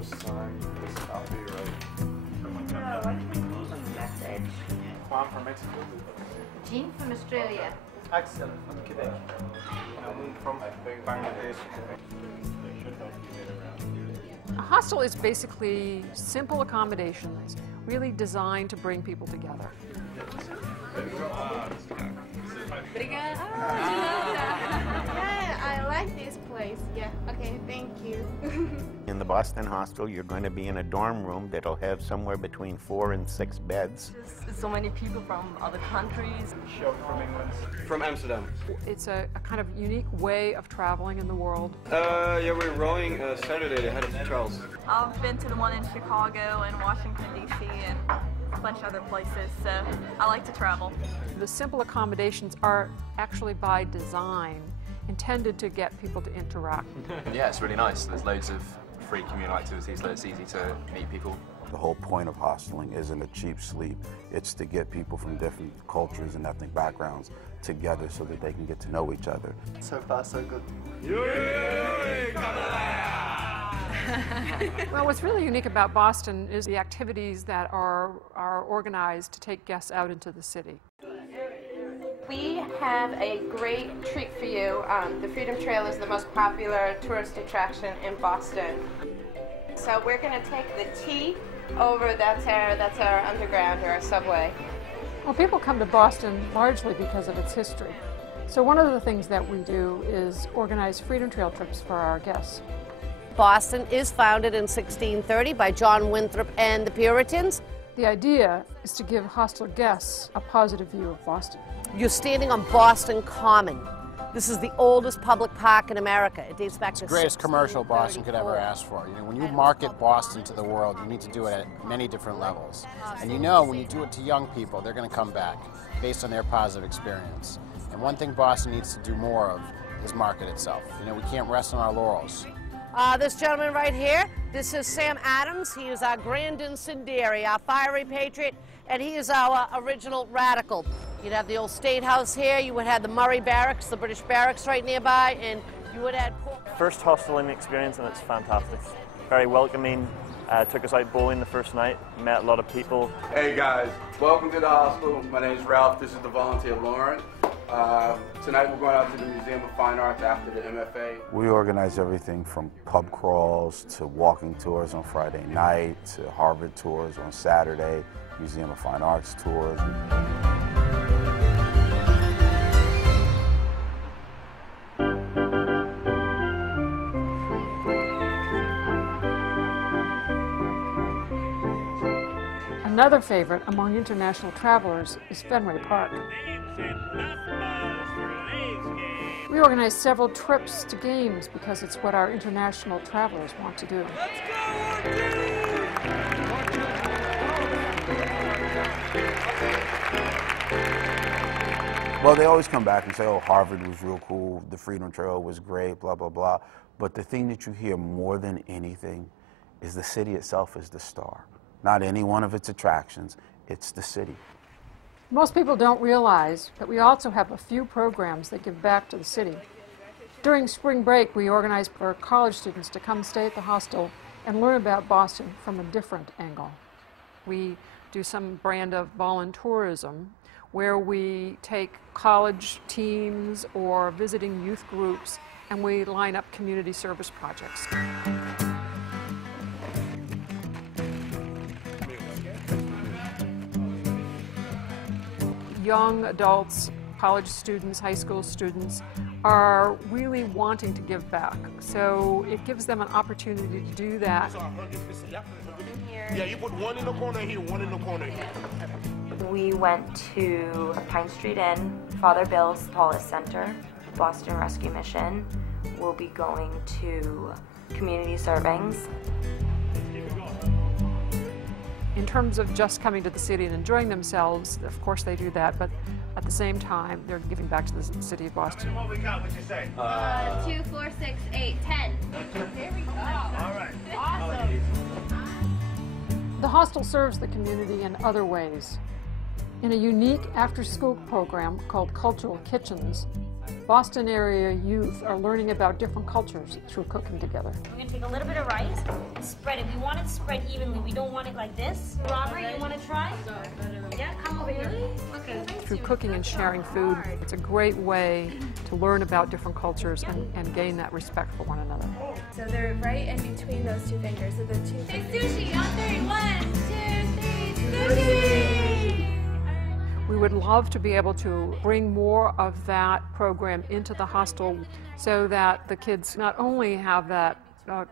just sign this copy, right? No, I can leave a message. I'm from Mexico. Jean from Australia. Axel from Quebec. I'm from Bangladesh. A hostel is basically simple accommodations, really designed to bring people together. Yeah, I like this place. Yeah, okay, thank you. In the Boston Hostel, you're going to be in a dorm room that'll have somewhere between 4 and 6 beds. So many people from other countries. Show from England. From Amsterdam. It's a kind of unique way of traveling in the world. Yeah, we're rowing Saturday ahead of Charles. I've been to the one in Chicago and Washington, D.C. and a bunch of other places, so I like to travel. The simple accommodations are actually by design intended to get people to interact. Yeah, it's really nice. There's loads of free communal activities, so it's easy to meet people. The whole point of hosteling isn't a cheap sleep. It's to get people from different cultures and ethnic backgrounds together so that they can get to know each other. So far, so good. Well, what's really unique about Boston is the activities that are organized to take guests out into the city. We have a great treat for you. The Freedom Trail is the most popular tourist attraction in Boston. So we're going to take the T over, that's our underground or our subway. Well, people come to Boston largely because of its history. So one of the things that we do is organize Freedom Trail trips for our guests. Boston is founded in 1630 by John Winthrop and the Puritans. The idea is to give hostel guests a positive view of Boston. You're standing on Boston Common. This is the oldest public park in America. It dates back to the greatest commercial Boston could ever ask for. You know, when you market Boston to the world, you need to do it at many different levels. And you know, when you do it to young people, they're going to come back based on their positive experience. And one thing Boston needs to do more of is market itself. You know, we can't rest on our laurels. This gentleman right here, this is Sam Adams. He is our grand incendiary, our fiery patriot, and he is our original radical. You'd have the old State House here, you would have the Murray Barracks, the British Barracks right nearby, and you would add... First hosteling experience, and it's fantastic. Very welcoming. Took us out bowling the first night, met a lot of people. Hey guys, welcome to the hostel. My name is Ralph, this is the volunteer Lauren. Tonight we're going out to the Museum of Fine Arts after the MFA. We organize everything from pub crawls to walking tours on Friday night to Harvard tours on Saturday, Museum of Fine Arts tours. Another favorite among international travelers is Fenway Park. We organize several trips to games because it's what our international travelers want to do. Well, they always come back and say, oh, Harvard was real cool, the Freedom Trail was great, blah, blah, blah. But the thing that you hear more than anything is the city itself is the star. Not any one of its attractions, it's the city. Most people don't realize that we also have a few programs that give back to the city. During spring break, we organize for college students to come stay at the hostel and learn about Boston from a different angle. We do some brand of voluntourism where we take college teams or visiting youth groups and we line up community service projects. Young adults, college students, high school students are really wanting to give back. So it gives them an opportunity to do that. Yeah, you put one in the corner here, one in the corner here. We went to Pine Street Inn, Father Bill's Paulist Center, Boston Rescue Mission. We'll be going to community servings. In terms of just coming to the city and enjoying themselves, of course they do that, but at the same time, they're giving back to the city of Boston. What we got, what you say? 2, 4, 6, 8, 10. There we go. All right. Awesome. The hostel serves the community in other ways. In a unique after-school program called Cultural Kitchens, Boston area youth are learning about different cultures through cooking together. We're going to take a little bit of rice and spread it. We want it spread evenly. We don't want it like this. Robert, you want to try? Yeah, come over here. Okay. Through cooking and sharing food, it's a great way to learn about different cultures and gain that respect for one another. So they're right in between those two fingers. So the two fingers. Sushi on 3. 1, 2, 3. Sushi! We would love to be able to bring more of that program into the hostel so that the kids not only have that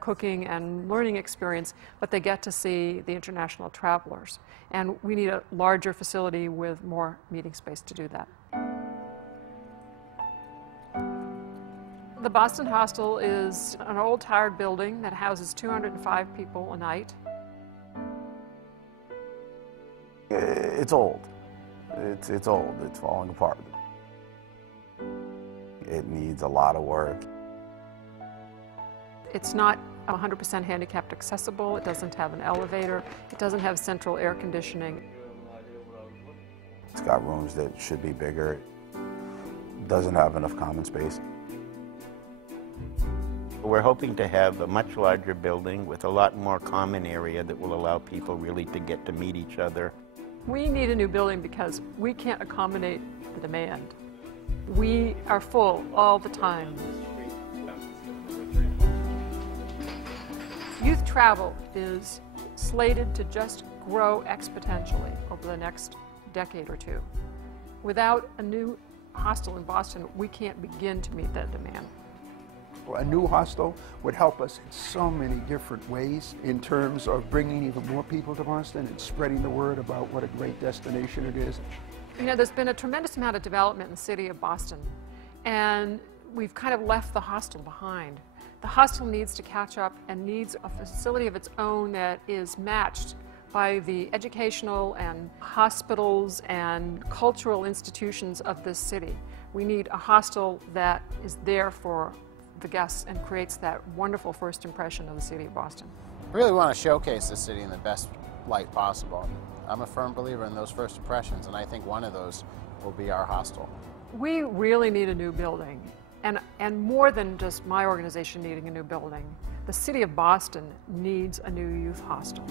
cooking and learning experience, but they get to see the international travelers. And we need a larger facility with more meeting space to do that. The Boston Hostel is an old tired building that houses 205 people a night. It's old. It's old. It's falling apart. It needs a lot of work. It's not 100% handicapped accessible. It doesn't have an elevator. It doesn't have central air conditioning. It's got rooms that should be bigger. It doesn't have enough common space. We're hoping to have a much larger building with a lot more common area that will allow people really to get to meet each other. We need a new building because we can't accommodate the demand. We are full all the time. Youth travel is slated to just grow exponentially over the next decade or two. Without a new hostel in Boston, we can't begin to meet that demand. A new hostel would help us in so many different ways in terms of bringing even more people to Boston and spreading the word about what a great destination it is. You know, there's been a tremendous amount of development in the city of Boston, and we've kind of left the hostel behind. The hostel needs to catch up and needs a facility of its own that is matched by the educational and hospitals and cultural institutions of this city. We need a hostel that is there for the guests and creates that wonderful first impression of the city of Boston. I really want to showcase the city in the best light possible. I'm a firm believer in those first impressions, and I think one of those will be our hostel. We really need a new building, and more than just my organization needing a new building. The city of Boston needs a new youth hostel.